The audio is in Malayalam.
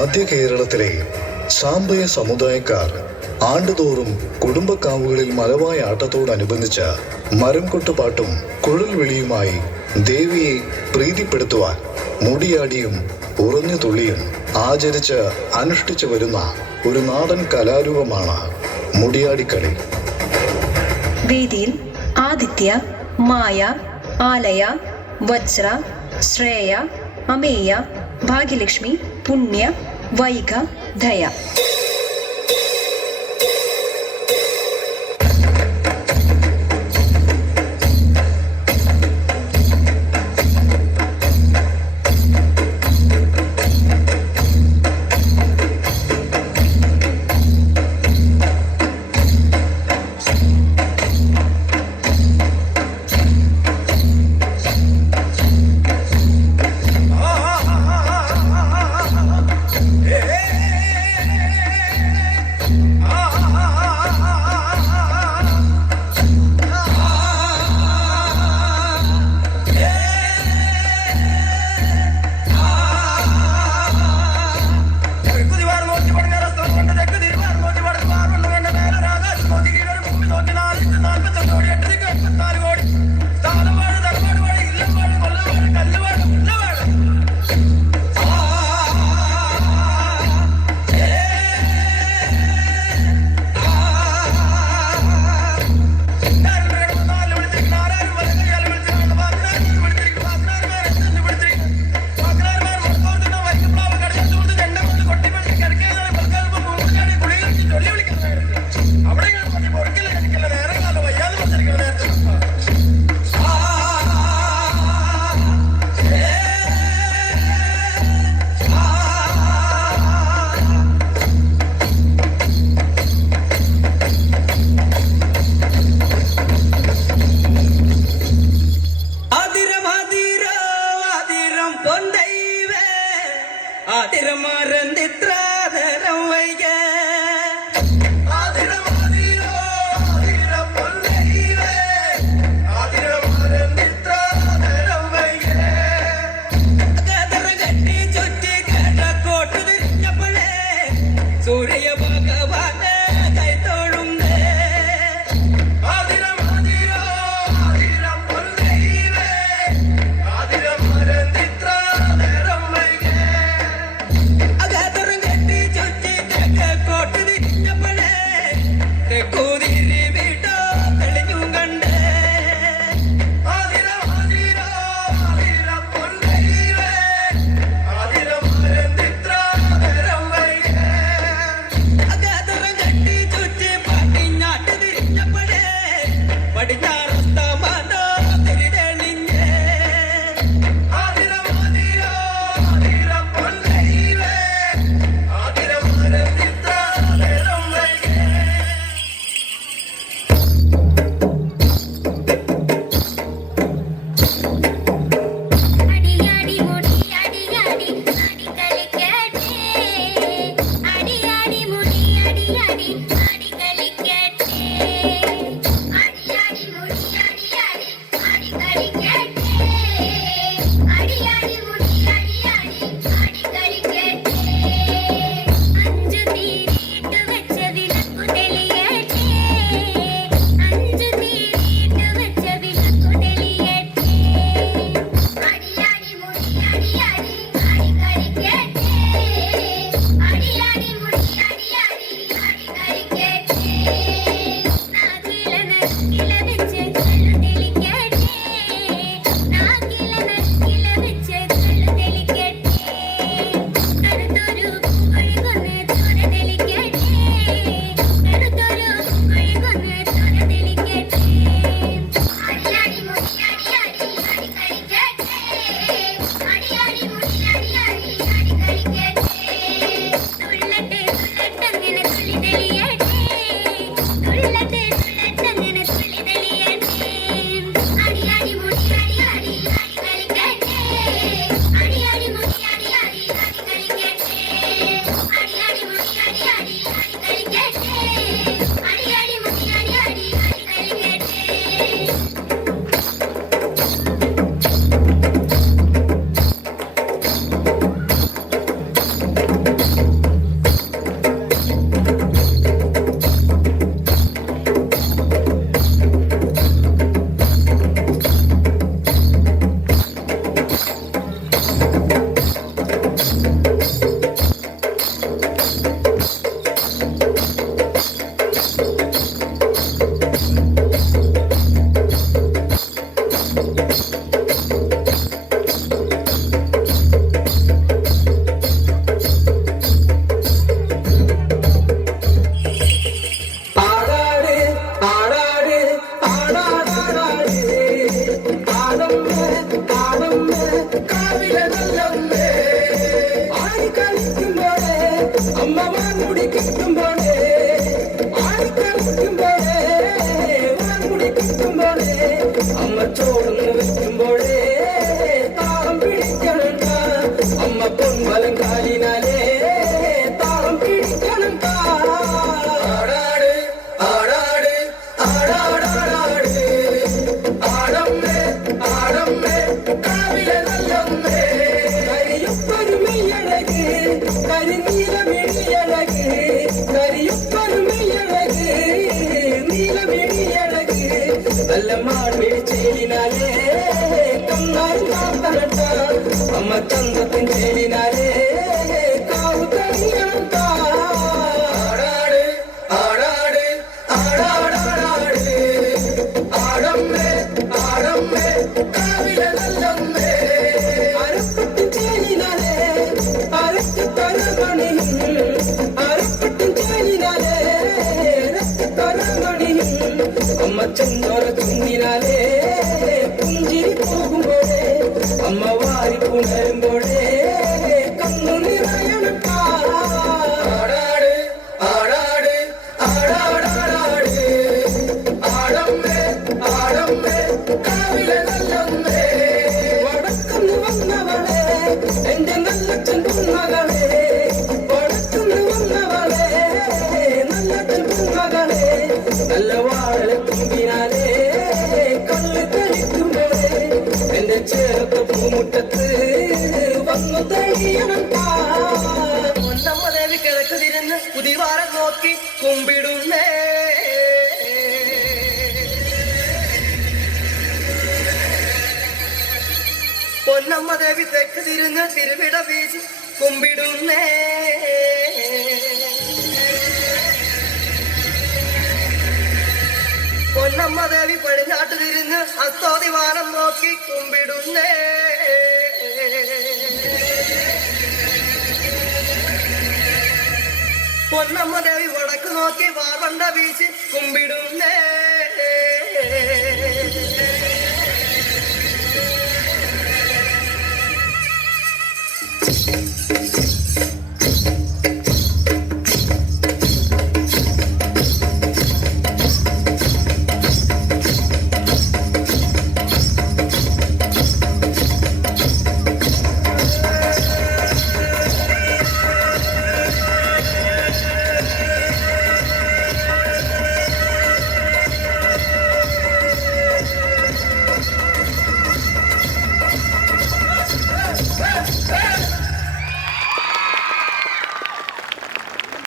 മധ്യ കേരളത്തിലെ സാമ്പയ സമുദായക്കാർ ആണ്ടുതോറും കുടുംബക്കാവുകളിൽ മലവായ ആട്ടത്തോടനുബന്ധിച്ച മരം കൊട്ടുപാട്ടും കുഴൽ വിളിയുമായി ദേവിയെ പ്രീതിപ്പെടുത്തുവാൻ മുടിയാടിയും ഉറഞ്ഞു തുള്ളിയും ആചരിച്ച് അനുഷ്ഠിച്ചു വരുന്ന ഒരു നാടൻ കലാരൂപമാണ് മുടിയാടിക്കളി. വേദിയിൽ ആദിത്യ, മായ, ആലയ, വജ്ര, ശ്രേയ, അമേയ, ഭാഗ്യലക്ഷ്മി, പുണ്യ, വൈഗ, ദയ. അതെ കാവിലെ നല്ലമ്മേ ആടി കളിക്കുമ്പോഴേ അമ്മ വാൻമുടി കിട്ടുമ്പോഴേ ആടി കളിക്കുമ്പോഴേ വാൻമുടി കിട്ടുമ്പോഴേ അമ്മ ചോർന്ന് വെക്കുമ്പോഴേ താളം പിടിക്കണം അമ്മ പൊൻവലം കാലിനാലേ താളം പിടിക്കണം ആടാട് ആടാട് ആടാടാടാട് ആടമ്മേ ആടമ്മേ കാവിലെ നല്ലമ്മേ കരിയൊപ്പൊരു മെയ്യഴക് കരിനീല മിഴിയഴക് കരിയൊപ്പൊരു മെയ്യഴക് നീല മിഴിയഴക് നല്ല മാർമിഴി ചേലിനാലേ കണ്ണായി കാത്തനട്ട അമ്മ ചന്തത്തിൻ ചേലിനാലേ കാവു കണിയണം ആടാട് ആടാട് ആടാടാടാട് ആടമ്മേ ആടമ്മേ കാവിലെ നല്ലമ്മേ അരപ്പട്ടിൻ ചേലിനാലേ അരക്ക് തരമണിയും അരപ്പട്ടിൻ ചേലിനാലേ രക്ക് തരമണിയും അമ്മ ചെന്നോര തുന്നിനാലേ പുഞ്ചിരി പോകുമ്പോഴേ അമ്മ വാരി പുണരുമ്പോഴേ കണ്ണു നിറയണം ആടാട് ആടാട് ആടാടാടാട് ആടമ്മേ ആടമ്മേ കാവിലെ നല്ലമ്മേ വടക്കുന്ന് വന്നവളെ എന്റെ നല്ലച്ഛൻ പൊന്മകളെ വടക്കുന്ന് വന്നവളെ നല്ലച്ഛൻ പൊന്മകളെ നല്ല വാഴ തുമ്പിനാലേ കല്ല് തെളിക്കുമ്പോഴേ എന്റെ ചേർത്ത പൂമുറ്റത്ത് വന്നു തെളിയണം പൊന്നമ്മ ദേവി കിഴക്ക് തിരിഞ്ഞ് പുതിവാരം നോക്കി കുമ്പിടുന്നേ പൊന്നമ്മ ദേവി തെക്ക് തിരിഞ്ഞ് തിരുവിട വീശി കുമ്പിടുന്നേ പൊന്നമ്മ ദേവി പടിഞ്ഞാട്ട് തിരിഞ്ഞ് അസ്തോതിവാനം നോക്കി കുമ്പിടുന്നേ പൊന്നമ്മ ദേവി വടക്ക് നോക്കി വാർവണ്ട വീശി കുമ്പിടുന്നേ